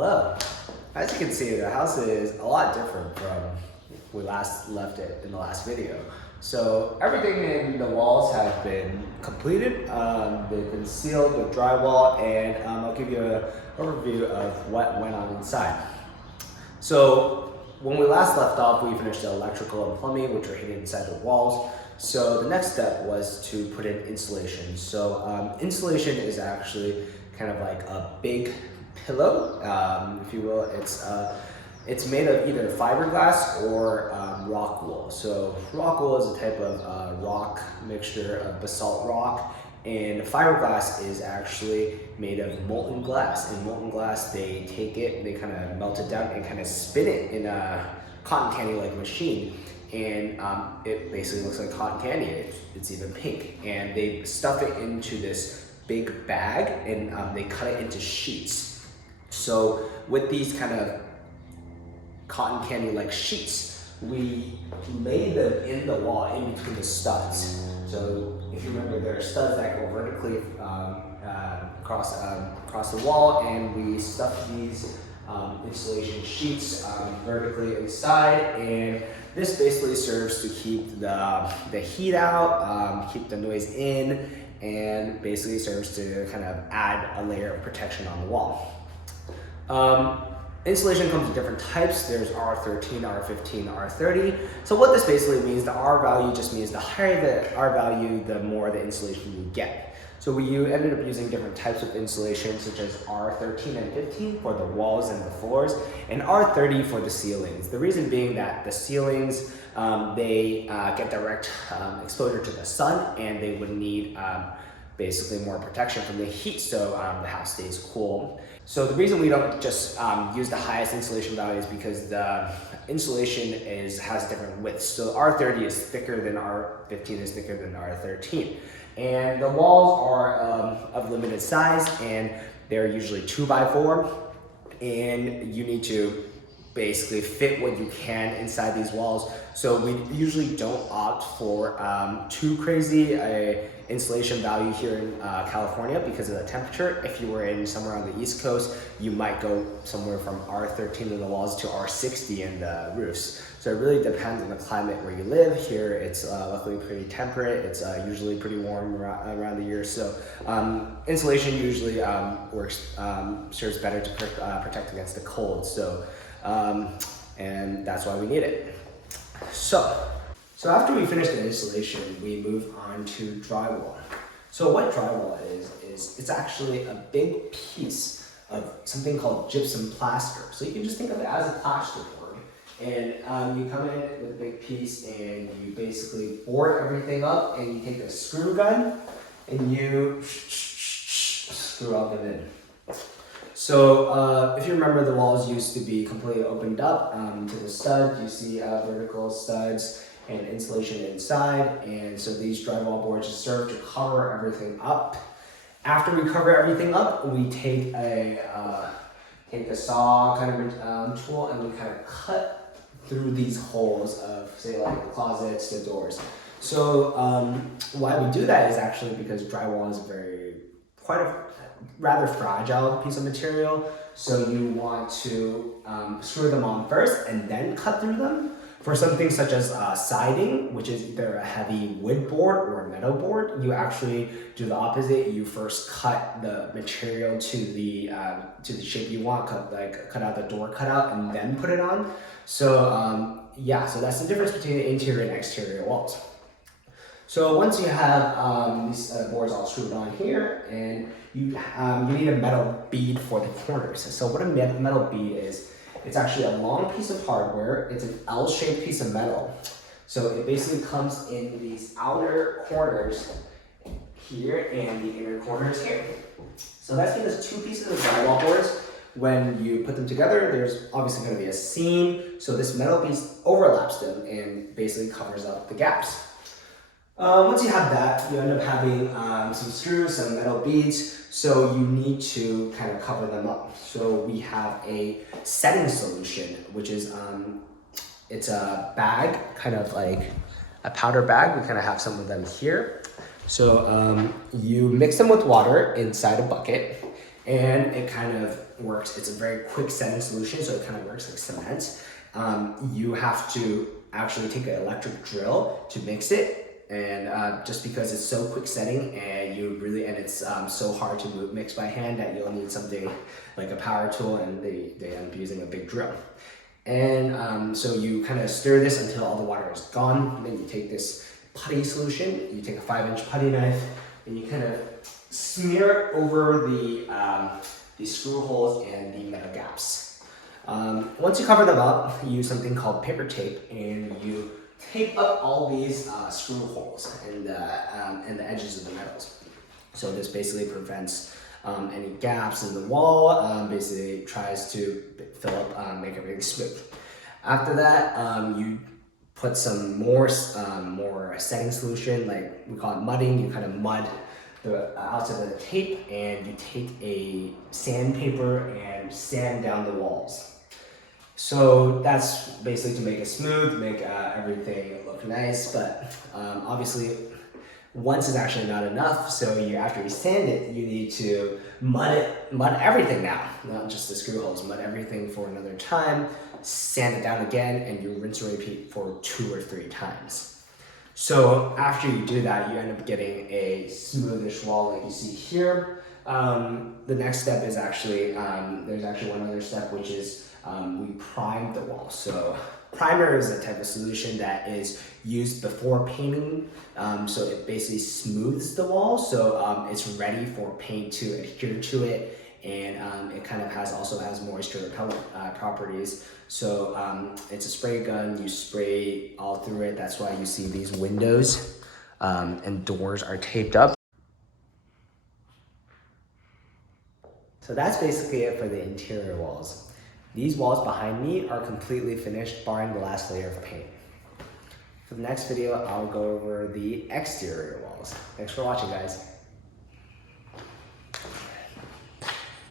Hello. As you can see, the house is a lot different from we last left it in the last video. So everything in the walls have been completed. They've been sealed with drywall, and I'll give you an overview of what went on inside. So when we last left off, we finished the electrical and plumbing, which were hidden inside the walls. So the next step was to put in insulation. So insulation is actually kind of like a big pillow, if you will. It's made of either fiberglass or rock wool. So rock wool is a type of rock mixture of basalt rock, and fiberglass is actually made of molten glass. And molten glass, they take it and they kind of melt it down and kind of spin it in a cotton candy like machine, and it basically looks like cotton candy. It's even pink, and they stuff it into this big bag, and they cut it into sheets. So with these kind of cotton candy like sheets, we lay them in the wall in between the studs. So if you remember, there are studs that go vertically across the wall, and we stuff these insulation sheets vertically inside, and this basically serves to keep the heat out, keep the noise in, and basically serves to kind of add a layer of protection on the wall. Insulation comes in different types. There's R13, R15, R30. So what this basically means, the R value just means the higher the R value, the more the insulation you get. So we ended up using different types of insulation, such as R13 and 15 for the walls and the floors, and R30 for the ceilings. The reason being that the ceilings, they get direct exposure to the sun, and they would need basically more protection from the heat, so the house stays cool. So the reason we don't just use the highest insulation value is because the insulation has different widths. So R30 is thicker than R15 is thicker than R13. And the walls are of limited size, and they're usually 2x4, and you need to basically fit what you can inside these walls. So we usually don't opt for too crazy insulation value here in California because of the temperature. If you were in somewhere on the East Coast, you might go somewhere from R13 in the walls to R60 in the roofs. So it really depends on the climate where you live. Here it's luckily pretty temperate. It's usually pretty warm around the year. So insulation usually serves better to protect against the cold. So and that's why we need it. So after we finish the insulation, we move on to drywall. So what drywall is it's actually a big piece of something called gypsum plaster. So you can just think of it as a plasterboard. And you come in with a big piece, and you basically board everything up, and you take a screw gun and you screw all them in. So if you remember, the walls used to be completely opened up to the studs. You see vertical studs and insulation inside, and so these drywall boards just serve to cover everything up. After we cover everything up, we take a saw kind of tool, and we kind of cut through these holes of, say, like the closets, the doors. So why we do that is actually because drywall is quite a rather fragile piece of material. So you want to screw them on first and then cut through them. For something such as siding, which is either a heavy wood board or a metal board, you actually do the opposite. You first cut the material to the shape you want, cut out the door cutout, and then put it on. So so that's the difference between the interior and exterior walls. So once you have these boards all screwed on here, and you need a metal bead for the corners. So what a metal bead is, it's actually a long piece of hardware. It's an L-shaped piece of metal. So it basically comes in these outer corners here and the inner corners here. So that's because two pieces of drywall boards, when you put them together, there's obviously going to be a seam. So this metal piece overlaps them and basically covers up the gaps. Once you have that, you end up having some screws, some metal beads, so you need to kind of cover them up. So we have a setting solution, which is, it's a bag, kind of like a powder bag. We kind of have some of them here. So you mix them with water inside a bucket, and it kind of works, it's a very quick setting solution, so it kind of works like cement. You have to actually take an electric drill to mix it, and just because it's so quick setting and it's so hard to mix by hand that you'll need something like a power tool, and they end up using a big drill. And so you kind of stir this until all the water is gone, and then you take this putty solution, you take a 5-inch putty knife, and you kind of smear it over the screw holes and the metal gaps. Once you cover them up, you use something called paper tape, and you tape up all these screw holes and the edges of the metals. So this basically prevents any gaps in the wall, basically tries to fill up, make everything smooth. After that, you put some more setting solution, like we call it mudding. You kind of mud the outside of the tape, and you take a sandpaper and sand down the walls. So that's basically to make it smooth, make everything look nice, but obviously once is actually not enough, so after you sand it, you need to mud everything now, not just the screw holes, mud everything for another time, sand it down again, and you rinse and repeat for 2 or 3 times. So after you do that, you end up getting a smoothish wall like you see here. The next step is actually, there's actually one other step, which is we prime the wall. So primer is a type of solution that is used before painting, so it basically smooths the wall, so it's ready for paint to adhere to it, and it kind of also has moisture repellent properties. So it's a spray gun, you spray all through it. That's why you see these windows and doors are taped up. So that's basically it for the interior walls. These walls behind me are completely finished, barring the last layer of paint. For the next video, I'll go over the exterior walls. Thanks for watching, guys.